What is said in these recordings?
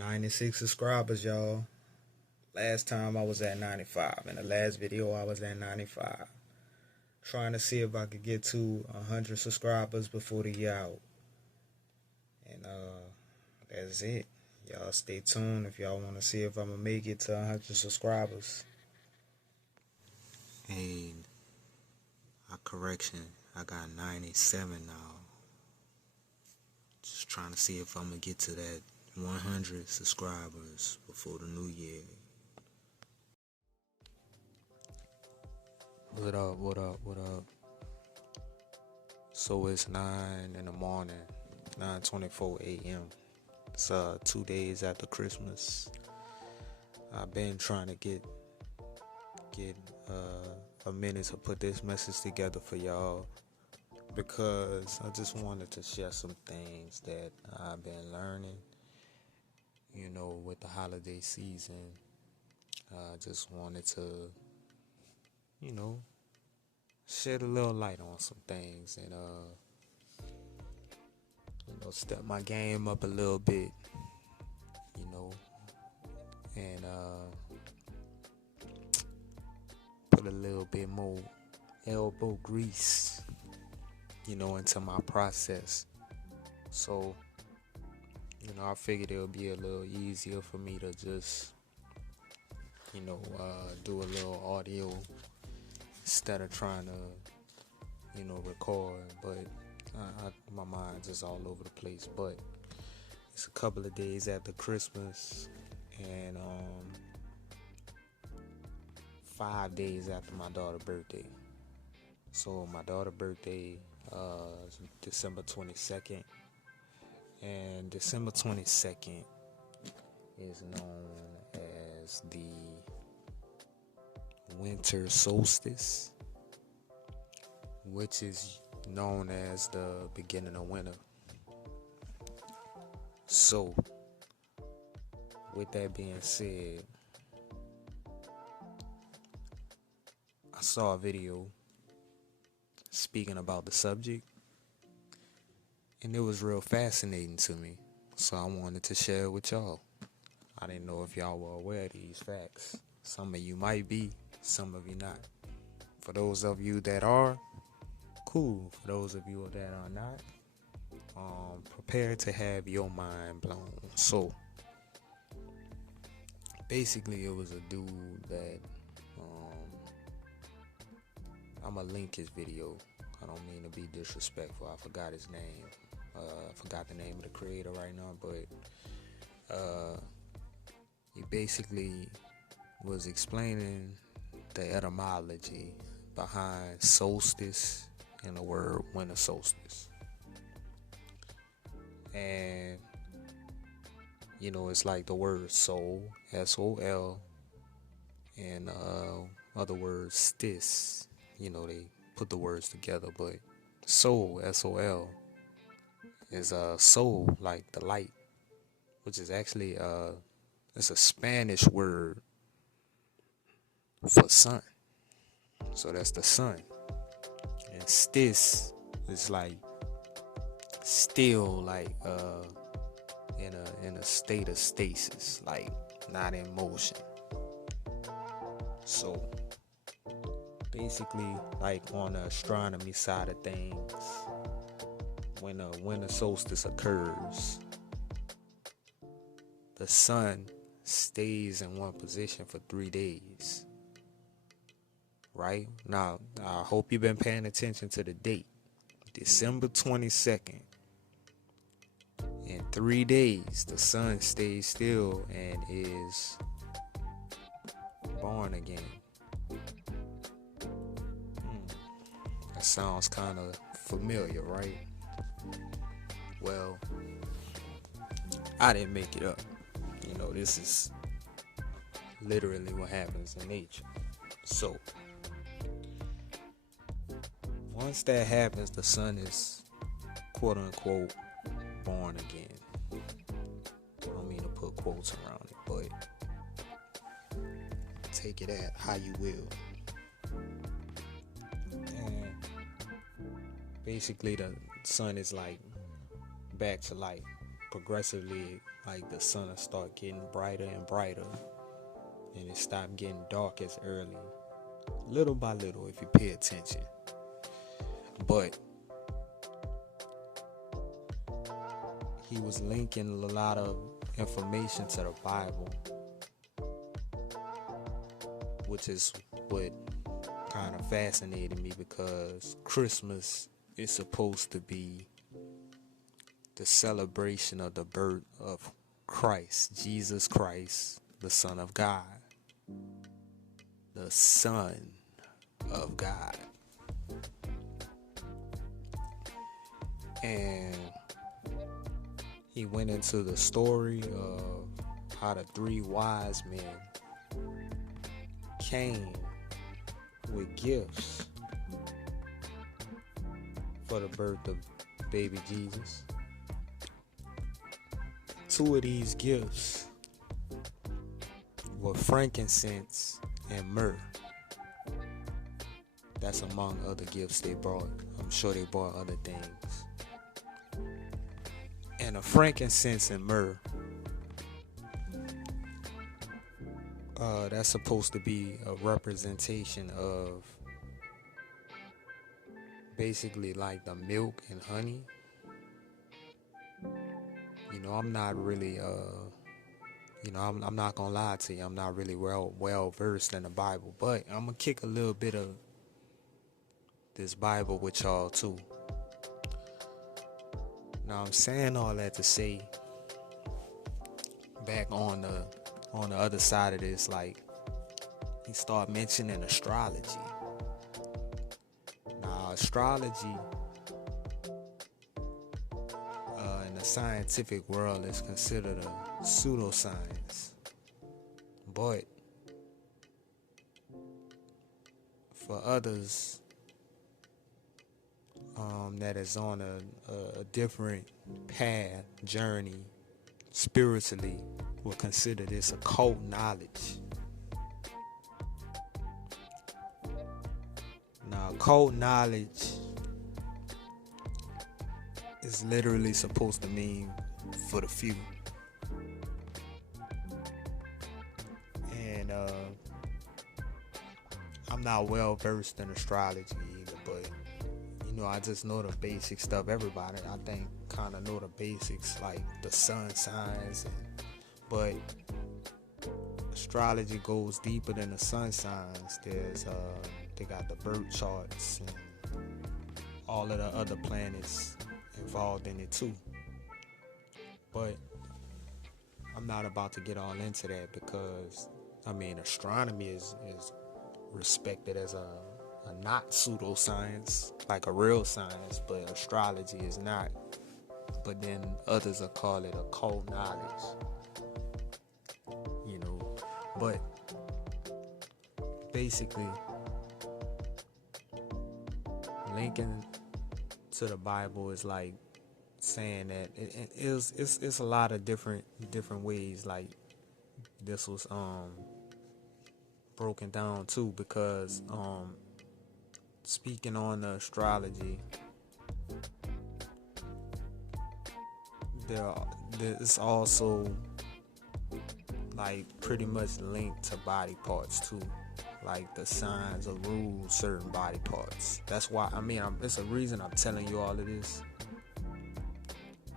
96 subscribers, y'all. Last time I was at 95. In the last video, I was at 95. Trying to see if I could get to 100 subscribers before the year out. And that's it. Y'all stay tuned if y'all want to see if I'm going to make it to 100 subscribers. And a correction, I got 97 now. Just trying to see if I'm going to get to that 100 subscribers before the new year. What up, what up, what up? So it's 9 in the morning, 9:24 a.m. It's 2 days after Christmas. I've been trying to get a minute to put this message together for y'all, because I just wanted to share some things that I've been learning, with the holiday season. I just wanted to, shed a little light on some things and, step my game up a little bit, and put a little bit more elbow grease, into my process. So, I figured it would be a little easier for me to just, do a little audio instead of trying to, record. But my mind's just all over the place. But it's a couple of days after Christmas, and 5 days after my daughter's birthday. So my daughter's birthday is December 22nd, and December 22nd is known as the winter solstice, which is known as the beginning of winter. So, with that being said, I saw a video speaking about the subject, and it was real fascinating to me, so I wanted to share it with y'all. I didn't know if y'all were aware of these facts. Some of you might be, some of you not. For those of you that are, cool. For those of you that are not, prepare to have your mind blown. So, basically, it was a dude that, I'm gonna link his video. I don't mean to be disrespectful. I forgot his name. I forgot the name of the creator right now, but he basically was explaining the etymology behind solstice and the word winter solstice. And it's like the word soul, S-O-L, and other words, stis. They put the words together, but soul, S-O-L, is soul, like the light, which is actually it's a Spanish word for sun. So that's the sun. And stis is like still, like in a state of stasis, like not in motion. So basically, like on the astronomy side of things, when a winter solstice occurs, the sun stays in one position for 3 days. Right? Now, I hope you've been paying attention to the date. December 22nd. In 3 days, the sun stays still and is born again. That sounds kind of familiar, right? Well, I didn't make it up. This is literally what happens in nature. So, once that happens, the sun is, quote unquote, born again. I don't mean to put quotes around it, but take it at how you will. And basically, the sun is like back to life. progressively, like the sun will start getting brighter and brighter, and it stop getting dark as early, little by little, if you pay attention. But he was linking a lot of information to the Bible, which is what kind of fascinated me, because Christmas is supposed to be the celebration of the birth of Christ, Jesus Christ, the Son of God, the Son of God. And he went into the story of how the three wise men came with gifts for the birth of baby Jesus. Two of these gifts were frankincense and myrrh. That's among other gifts they brought. I'm sure they brought other things. And the frankincense and myrrh, that's supposed to be a representation of basically like the milk and honey. You know, I'm not really, I'm not gonna lie to you. I'm not really well versed in the Bible, but I'm gonna kick a little bit of this Bible with y'all too. Now I'm saying all that to say, back on the other side of this, like, he started mentioning astrology. Now astrology in the scientific world is considered a pseudoscience, but for others that is on a different path, journey, spiritually, will consider this occult knowledge. Now, occult knowledge is literally supposed to mean for the few. And I'm not well versed in astrology either, but I just know the basic stuff. Everybody, I think, kind of know the basics, like the sun signs. But astrology goes deeper than the sun signs. They got the birth charts and all of the other planets involved in it too. But I'm not about to get all into that, because astronomy is respected as a not pseudoscience, like a real science, but astrology is not. But then others will call it occult knowledge, but basically linking to the Bible is like saying that it's a lot of different ways like this was broken down too, because speaking on the astrology, it's also like pretty much linked to body parts too, like the signs or rules certain body parts. That's why it's a reason I'm telling you all of this,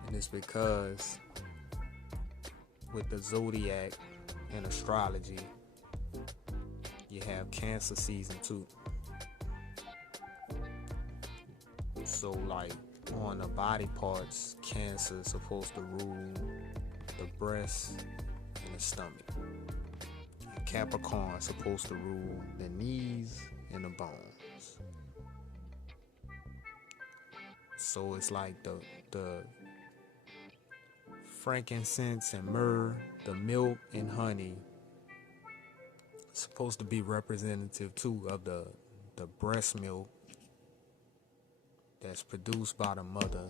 and it's because with the zodiac and astrology, you have Cancer season too. So like on the body parts, Cancer is supposed to rule the breast and the stomach. And Capricorn is supposed to rule the knees and the bones. So it's like the frankincense and myrrh, the milk and honey, supposed to be representative too of the breast milk that's produced by the mother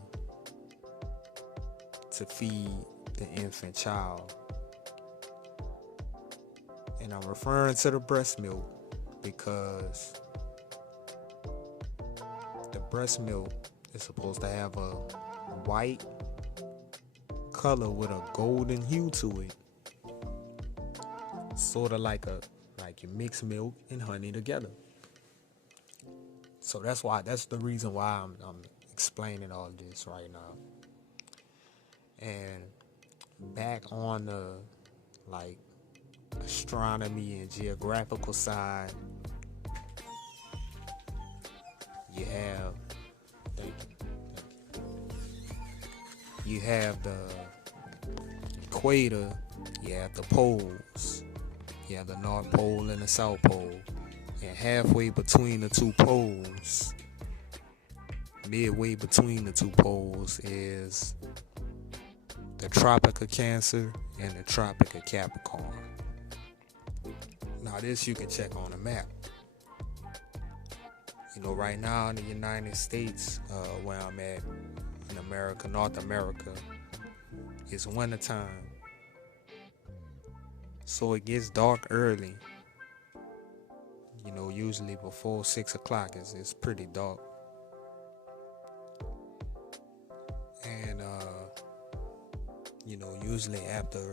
to feed the infant child. And I'm referring to the breast milk because the breast milk is supposed to have a white color with a golden hue to it. Sort of like you mix milk and honey together. So that's the reason why I'm explaining all this right now. And back on the like astronomy and geographical side, you have you have the equator, you have the poles, you have the North Pole and the South Pole, and halfway between the two poles, midway between the two poles, is the Tropic of Cancer and the Tropic of Capricorn. Now this you can check on the map. You know, right now in the United States, where I'm at in America, North America, it's wintertime. So it gets dark early. You know, usually before 6 o'clock, it's pretty dark. And, you know, usually after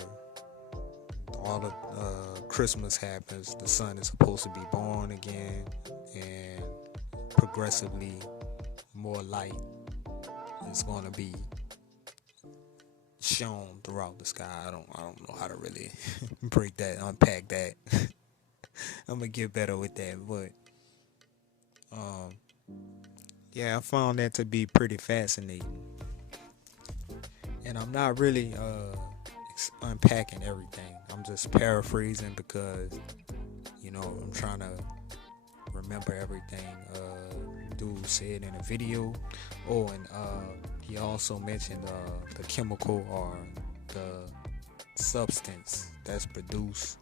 all of Christmas happens, the sun is supposed to be born again, and progressively more light is going to be shown throughout the sky. I don't know how to really unpack that. I'm gonna get better with that, but yeah, I found that to be pretty fascinating, and I'm not really unpacking everything. I'm just paraphrasing because, you know, I'm trying to remember everything dude said in a video. Oh, and he also mentioned the chemical or the substance that's produced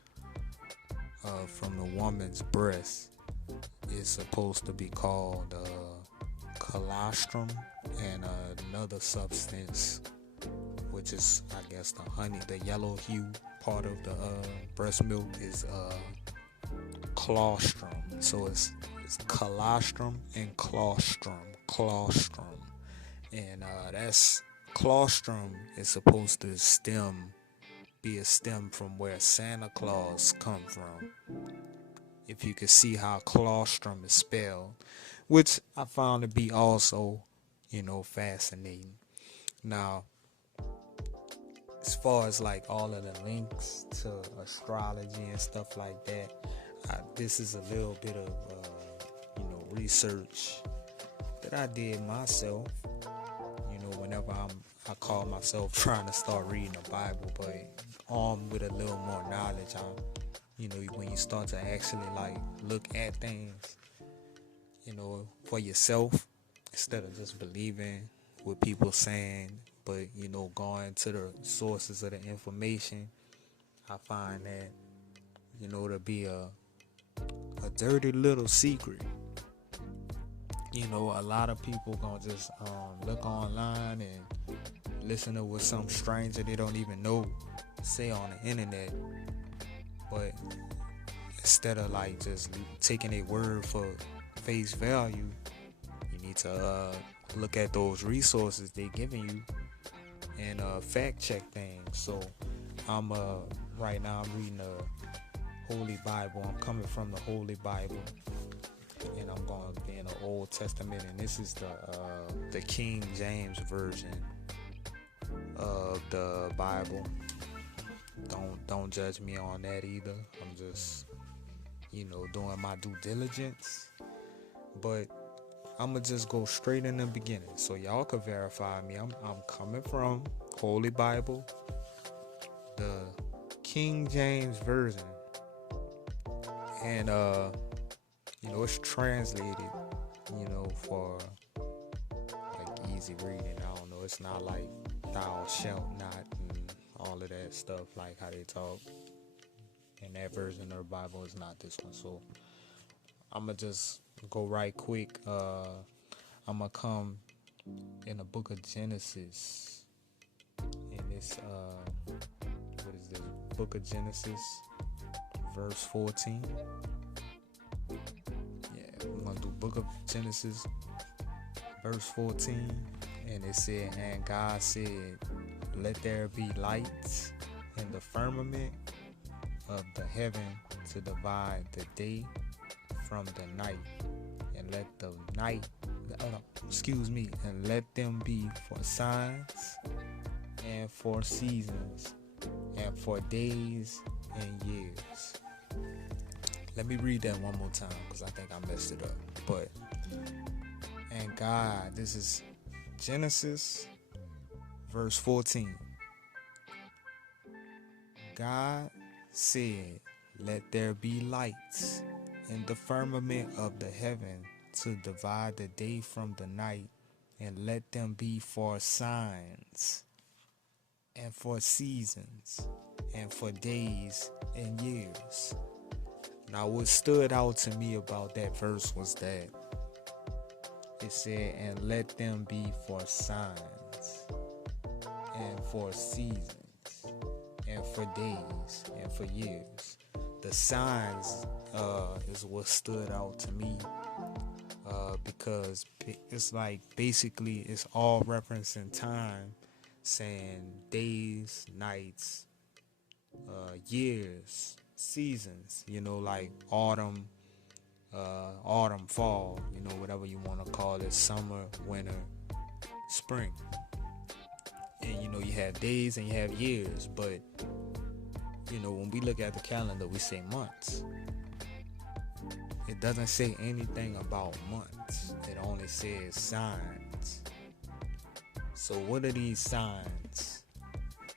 from the woman's breast is supposed to be called colostrum, and another substance, which is, I guess, the honey, the yellow hue part of the breast milk, is colostrum. So it's colostrum and colostrum, and that's colostrum is supposed to be a stem from where Santa Claus come from. If you could see how colostrum is spelled, which I found to be also, you know, fascinating. Now, as far as like all of the links to astrology and stuff like that, this is a little bit of research that I did myself. You know, whenever I call myself trying to start reading the Bible, but armed with a little more knowledge, when you start to actually like look at things, you know, for yourself, instead of just believing what people saying, but, you know, going to the sources of the information, I find that, you know, to be a dirty little secret. You know, a lot of people gonna just look online and listen to what some stranger they don't even know say on the internet, but instead of like just taking a word for face value, you need to look at those resources they're giving you and fact check things. So I'm right now I'm reading the Holy Bible. I'm coming from the Holy Bible, and I'm going to be in the Old Testament, and this is the King James version of the Bible. Don't judge me on that either. I'm just, you know, doing my due diligence. But I'm gonna just go straight in the beginning, so y'all can verify me. I'm coming from Holy Bible, the King James version, and you know, it's translated, you know, for like easy reading. I don't know, it's not like thou shalt not and all of that stuff like how they talk. And that version of the Bible is not this one. So I'm gonna just go right quick. I'm gonna come in the book of Genesis, and it's what is this? Book of Genesis, verse 14. I'm gonna do book of Genesis, verse 14, and it said, and God said, let there be lights in the firmament of the heaven to divide the day from the night, and let the night, and let them be for signs and for seasons and for days and years. Let me read that one more time because I think I messed it up. But, and God, this is Genesis verse 14. God said, let there be lights in the firmament of the heaven to divide the day from the night, and let them be for signs and for seasons and for days and years. Now, what stood out to me about that verse was that it said, and let them be for signs and for seasons and for days and for years. The signs is what stood out to me because it's like basically it's all referencing time, saying days, nights, years, seasons, like autumn, fall, whatever you want to call it, summer, winter, spring. And you have days and you have years, but when we look at the calendar, we say months. It doesn't say anything about months. It only says signs. So what are these signs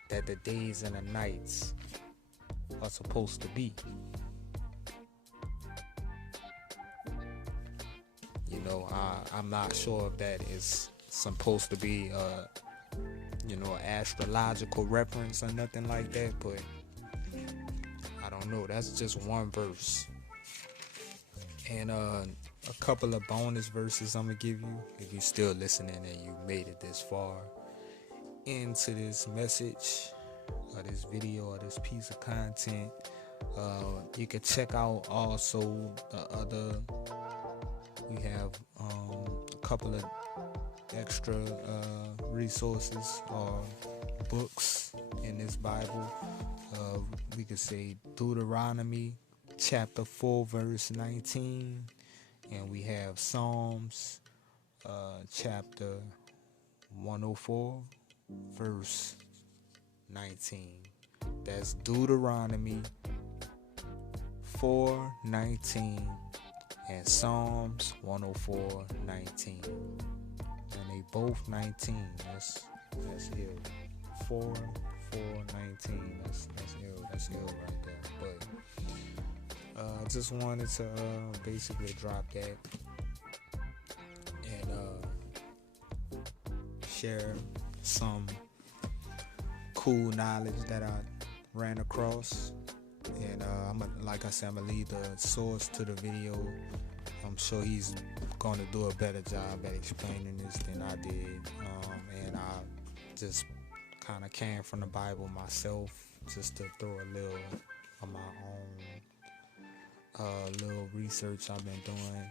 that the days and the nights are supposed to be? I'm not sure if that is supposed to be an astrological reference or nothing like that, but I don't know. That's just one verse. And a couple of bonus verses I'm gonna give you if you're still listening and you made it this far into this message or this video or this piece of content. You can check out also the other. We have a couple of extra resources or books in this Bible. We could say Deuteronomy chapter 4 verse 19, and we have Psalms chapter 104 verse 19. That's Deuteronomy 4:19 and Psalms 104:19. And they both 19. That's ill. 4:19. That's ill. That's ill right there. But I just wanted to basically drop that and share some cool knowledge that I ran across. And like I said, I'm gonna leave the source to the video. I'm sure he's gonna do a better job at explaining this than I did. And I just kind of came from the Bible myself, just to throw a little of my own little research I've been doing.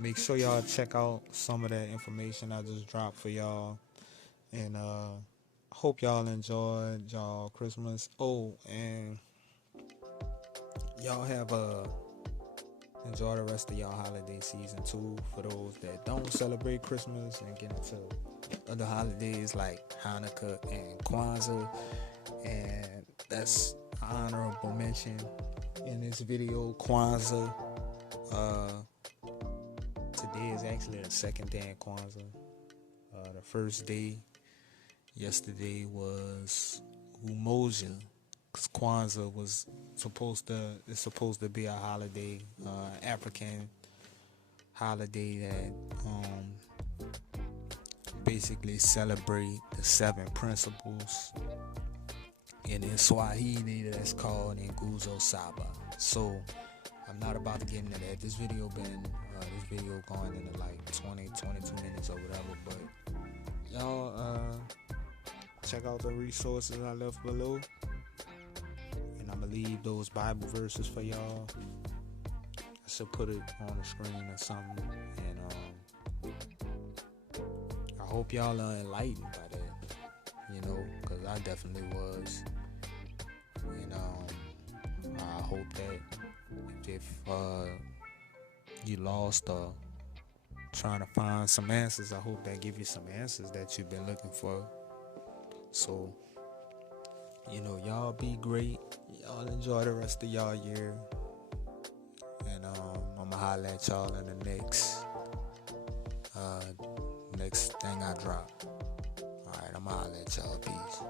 Make sure y'all check out some of that information I just dropped for y'all. And hope y'all enjoyed y'all Christmas. Oh, and y'all have enjoy the rest of y'all holiday season too. For those that don't celebrate Christmas and get into other holidays like Hanukah and Kwanzaa, and that's honorable mention in this video. Kwanzaa. Today is actually the second day in Kwanzaa. The first day yesterday was Umoja. Kwanzaa was supposed to be a holiday, African holiday that basically celebrate the 7 principles, and in Swahili that's called Nguzo Saba. So I'm not about to get into that. This video going into like 22 minutes or whatever, but y'all check out the resources I left below. I'm gonna leave those Bible verses for y'all. I should put it on the screen or something. And I hope y'all are enlightened by that. because I definitely was. And I hope that if you lost or trying to find some answers, I hope that give you some answers that you've been looking for. So, y'all be great. Y'all enjoy the rest of y'all year. And I'm gonna holler at y'all in the next thing I drop. Alright, I'm gonna holler at y'all. Peace.